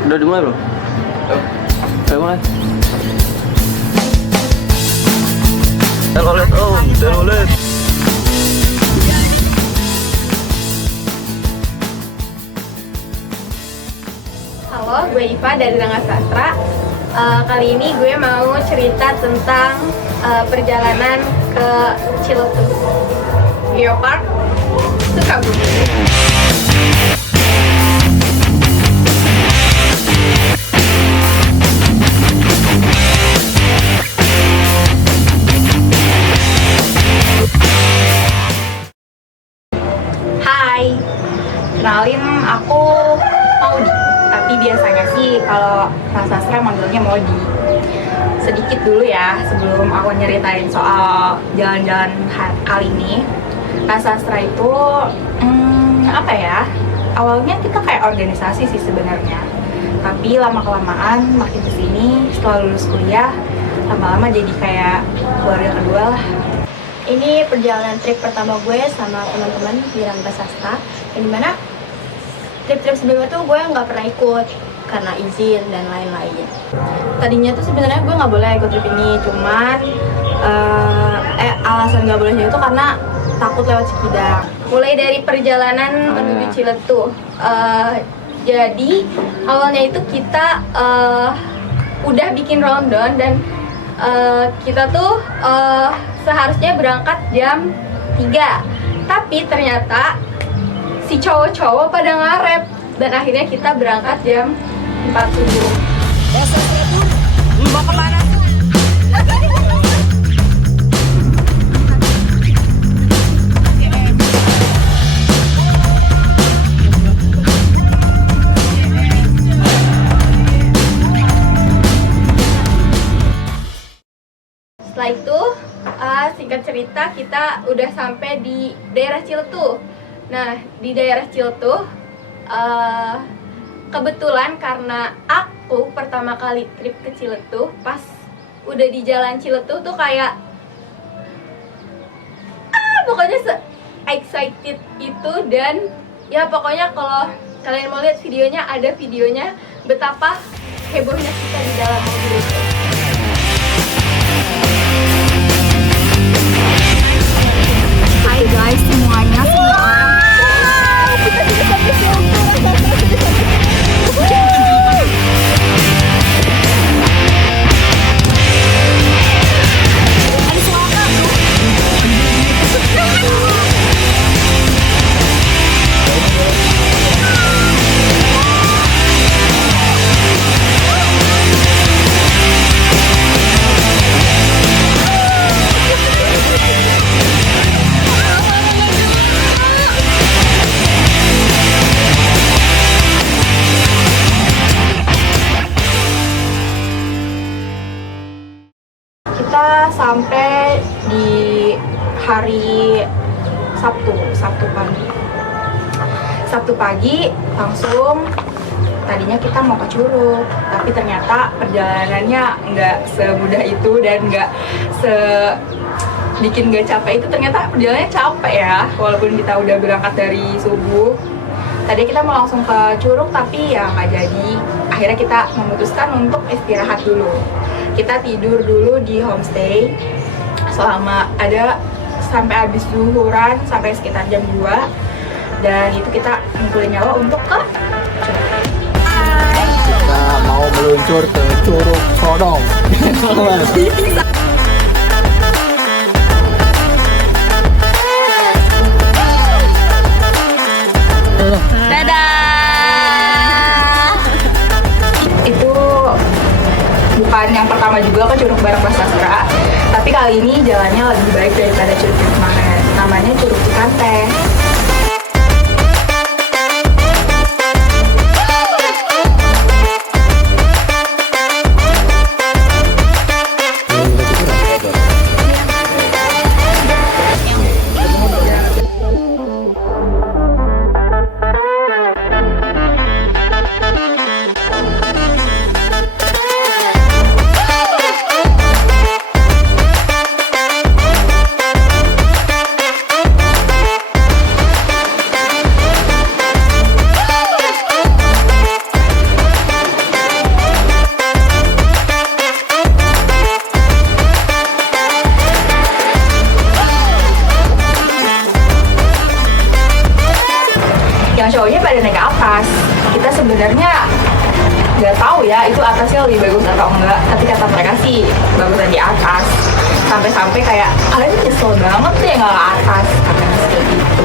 Udah dimulai belum? Udah mulai. Telolet om, telolet. Halo, gue Iva dari Rangga Sastra. Kali ini gue mau cerita tentang perjalanan ke Ciletuh Geopark Sukabumi. Hai, kenalin aku Maudi. Tapi biasanya sih kalau Rangga Sastra manggilnya Modi. Sedikit dulu ya sebelum aku nyeritain soal jalan-jalan kali ini. Rangga Sastra itu apa ya? Awalnya kita kayak organisasi sih sebenarnya. Tapi lama-kelamaan makin kesini setelah lulus kuliah, lama-lama jadi kayak keluarga kedua lah. Ini perjalanan trip pertama gue sama teman-teman di Rangga Sastra, yang dimana trip-trip sebelumnya tuh gue nggak pernah ikut karena izin dan lain-lain. Tadinya tuh sebenarnya gue nggak boleh ikut trip ini, cuman alasan nggak bolehnya itu karena takut lewat Cikidang. Mulai dari perjalanan menuju Ciletuh. Jadi awalnya itu kita udah bikin rundown dan kita tuh seharusnya berangkat jam 3. Tapi ternyata si cowok-cowok pada ngaret dan akhirnya kita berangkat jam 4 subuh. Mau kemana? Setelah itu, singkat cerita kita udah sampai di daerah Ciletuh. Nah, di daerah Ciletuh, kebetulan karena aku pertama kali trip ke Ciletuh, pas udah di jalan Ciletuh tuh kayak pokoknya excited itu. Dan ya pokoknya kalau kalian mau lihat videonya, ada videonya betapa hebohnya kita di dalam mobil itu. Hai guys semuanya, semua orang. Kita sudah sampai sampai di hari Sabtu pagi langsung. Tadinya kita mau ke Curug, tapi ternyata perjalanannya nggak semudah itu dan nggak bikin nggak capek itu. Ternyata perjalanannya capek ya, walaupun kita udah berangkat dari subuh. Tadi kita mau langsung ke Curug tapi ya nggak jadi. Akhirnya kita memutuskan untuk istirahat dulu. Kita tidur dulu di homestay selama sampai habis zuhuran, sampai sekitar jam 2. Dan itu kita ngumpulin nyawa untuk ke Curug. Kita mau meluncur ke Curug Sodong. Bukan yang pertama juga ke Curug bareng Rangga Sastra, tapi kali ini jalannya lebih baik daripada Curug yang kemarin. Namanya Curug Cikanteh. sebenarnya nggak tahu ya itu atasnya lebih bagus atau enggak, tapi kata mereka sih bagusnya di atas. Sampai-sampai kayak kalian tuh nyesel banget deh nggak ke atas katanya kayak gitu.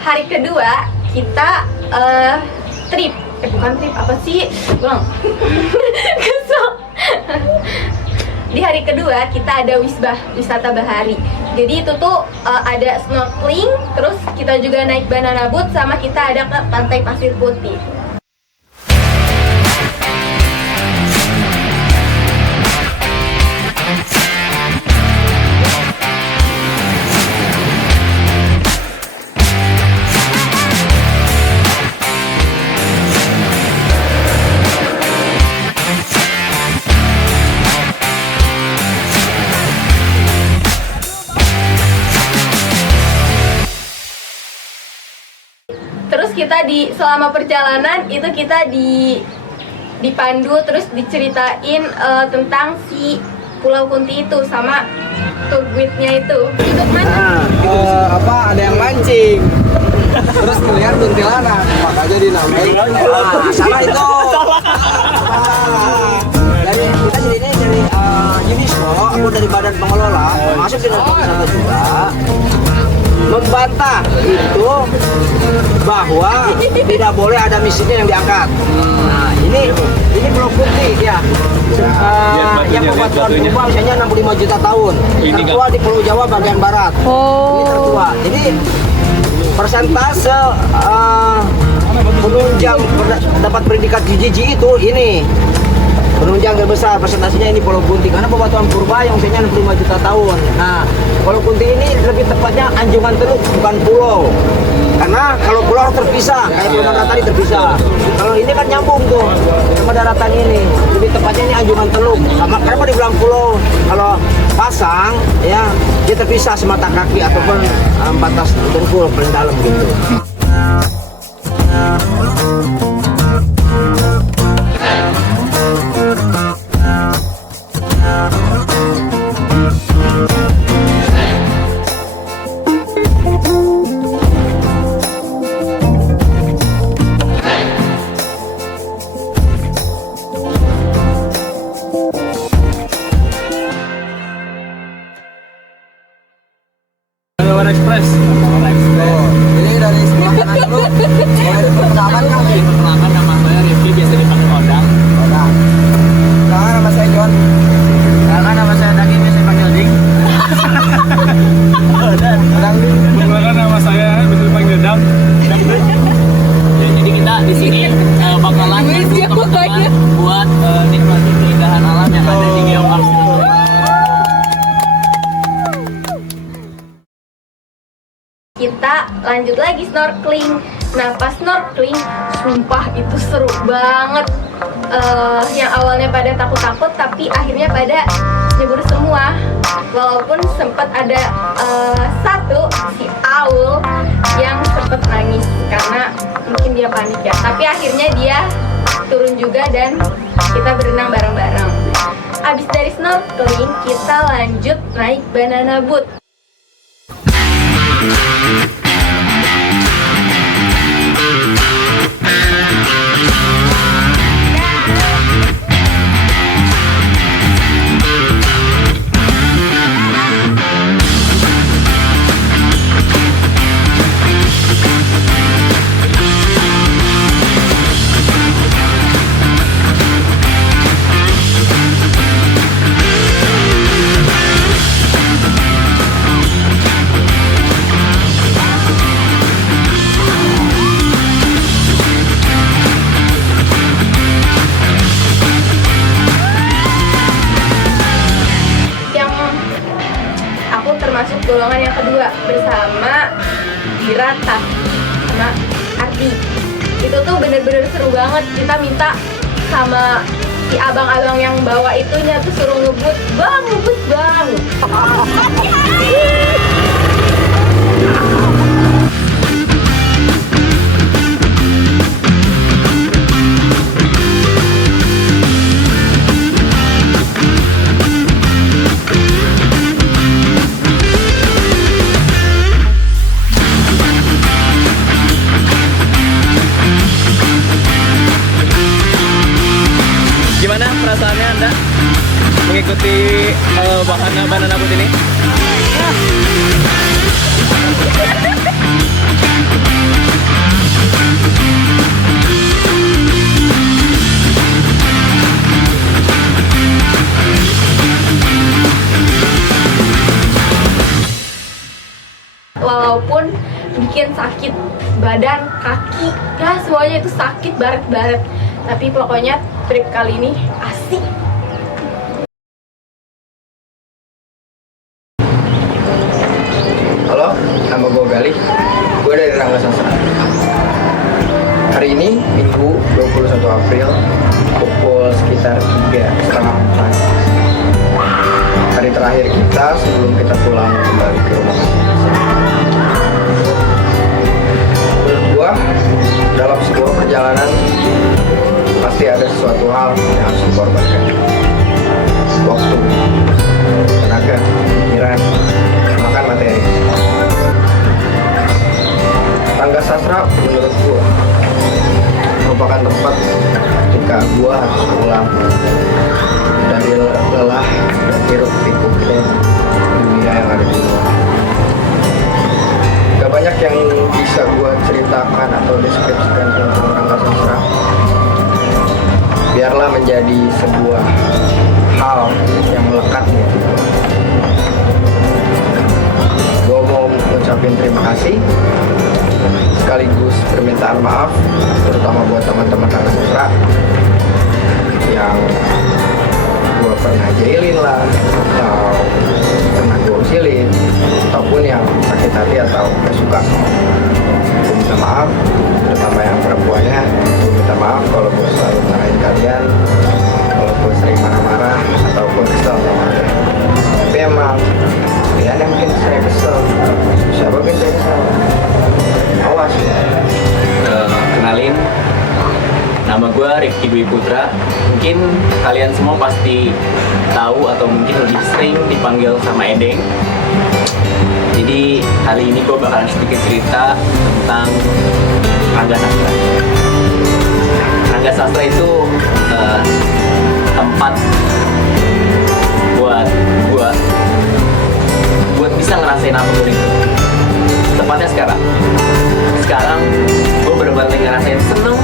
Hari kedua kita trip, bukan trip apa sih bang? Kesel. Di hari kedua kita ada wisata bahari. Jadi itu tuh ada snorkeling, terus kita juga naik banana boat, sama kita ada ke pantai pasir putih. Terus kita selama perjalanan itu kita dipandu, terus diceritain tentang si Pulau Kunti itu sama tour guide-nya itu. Ikut mana? Ada yang mancing. Terus ngeliat kuntilanak, makanya dinamain. Salah itu. Dari kita dari UNESCO, aku dari badan pengelola, masuk dengan wisata juga membantah itu bahwa tidak boleh ada misinya yang diangkat. Nah, ini Pulau Kunti ya. Yang membuat tuan purba usianya 65 juta tahun. Tertua di Pulau Jawa bagian barat. Ini tertua. Jadi persentase penunjang dapat predikat GGG itu ini. Penunjang terbesar persentasenya ini Pulau Kunti karena bebatuan purba yang usianya 65 juta tahun. Nah, Pulau Kunti ini lebih tepatnya anjungan teluk, bukan pulau. Karena kalau pulau harus terpisah, kayak Pulau Daratan ini terpisah. Kalau ini kan nyambung tuh sama daratan ini. Lebih tepatnya ini anjungan teluk. Sama kenapa dibilang pulau? Kalau pasang ya dia terpisah semata kaki ataupun batas dengkul paling dalam gitu. Express. Ini dari sebelah kanan dulu. Mulai perkenalkan kami. Perkenalkan nama saya Rifki, biasa dipanggil Odang. Perkenalkan nama saya John. Perkenalkan nama saya Dagi, biasa dipanggil Ding. Odang Ding. Perkenalkan nama saya biasa dipanggil Dang. Jadi kita di sini bakalan teman-teman buat nikmati keindahan alam yang ada di Geopark. Kita lanjut lagi snorkeling. Nah pas snorkeling, sumpah itu seru banget. Yang awalnya pada takut-takut, tapi akhirnya pada nyebur semua. Walaupun sempat ada satu si Aul yang sempat nangis karena mungkin dia panik ya. Tapi akhirnya dia turun juga dan kita berenang bareng-bareng. Abis dari snorkeling, kita lanjut naik banana boat. Masuk golongan yang kedua bersama Dira, Tafi, sama Ardi. Itu tuh bener-bener seru banget. Kita minta sama si abang-abang yang bawa itunya tuh suruh ngebut bang. mengikuti wahana banana boat ini. Walaupun bikin sakit badan, kaki, ya semuanya itu sakit baret-baret. Tapi pokoknya trip kali ini asik. Halo, nama gue Galih. Gue dari Rangga Sastra. Hari ini Minggu 21 April pukul sekitar 3:30 hari terakhir kita sebelum kita pulang kembali ke rumah. Menurut gua, dalam sebuah perjalanan pasti ada sesuatu hal yang harus dikorbankan. Waktu, tenaga, pikiran, bahkan materi. Rangga Sastra menurut gua merupakan tempat ketika gua harus pulang dari lelah dan hiruk pikuknya dunia yang ada di luar. Gak banyak yang bisa gue ceritakan atau deskripsikan tentang Rangga Sastra. Biarlah menjadi sebuah hal yang melekat di hati gue. Gue mau ngucapin terima kasih sekaligus permintaan maaf terutama buat teman-teman Rangga Sastra yang gue pernah jailin lah atau pernah gue usilin ataupun yang sakit hati atau gak suka. Gue minta maaf, terutama yang perempuannya. Gue minta maaf kalau gue selalu marahin kalian, kalau gue sering marah-marah ataupun kesel sama kalian. Tapi emang kalian yang bikin saya kesel. Siapa bikin saya kesel? Awas ya. Kenalin, nama gue Rifki Dwi Putra. Mungkin kalian semua pasti tahu atau mungkin lebih sering dipanggil sama Edeng. Jadi kali ini gue bakalan sedikit cerita tentang Rangga Sastra. Rangga Sastra itu tempat buat bisa ngerasain apapun itu. Tepatnya sekarang gue bener-bener ngerasain seneng,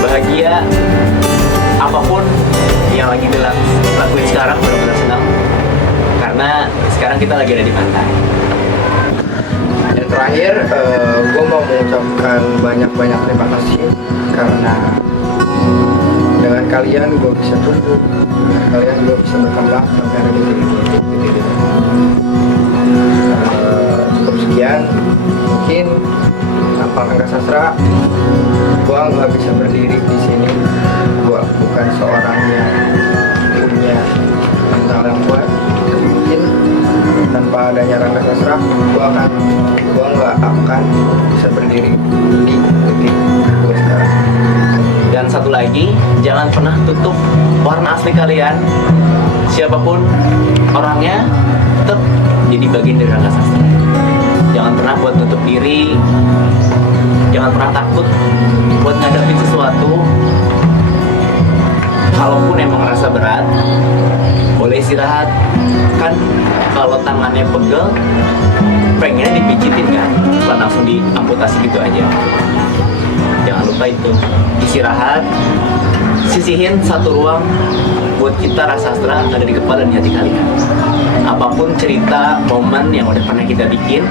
bahagia, apapun yang lagi dilakuin sekarang benar-benar senang karena sekarang kita lagi ada di pantai. Dan terakhir gue mau mengucapkan banyak-banyak terima kasih karena dengan kalian gue bisa tumbuh, dengan kalian gue bisa berkembang sampai ada di titik ini. Cukup sekian, mungkin tanpa Rangga Sastra gue nggak bisa berdiri di sini. Gue bukan seorang yang punya mental yang kuat. Mungkin tanpa adanya Rangga Sastra gue nggak akan bisa berdiri di titik gue sekarang. Dan satu lagi, jangan pernah tutup warna asli kalian. Siapapun orangnya, tetap jadi bagian dari Rangga Sastra. Jangan pernah buat tutup diri, jangan pernah takut buat ngadapin sesuatu. Kalaupun emang rasa berat, boleh istirahat. Kan kalau tangannya pegel, pengennya dipijitin kan, bukan langsung diamputasi gitu aja. Jangan lupa itu, istirahat, sisihin satu ruang buat kita Rangga Sastra ada di kepala dan di hati kalian. Apapun cerita, momen yang udah pernah kita bikin,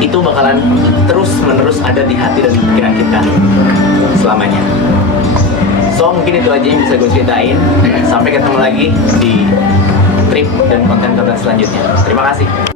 itu bakalan terus-menerus ada di hati dan pikiran kita selamanya. So, mungkin itu aja yang bisa gue ceritain. Sampai ketemu lagi di trip dan konten-konten selanjutnya. Terima kasih.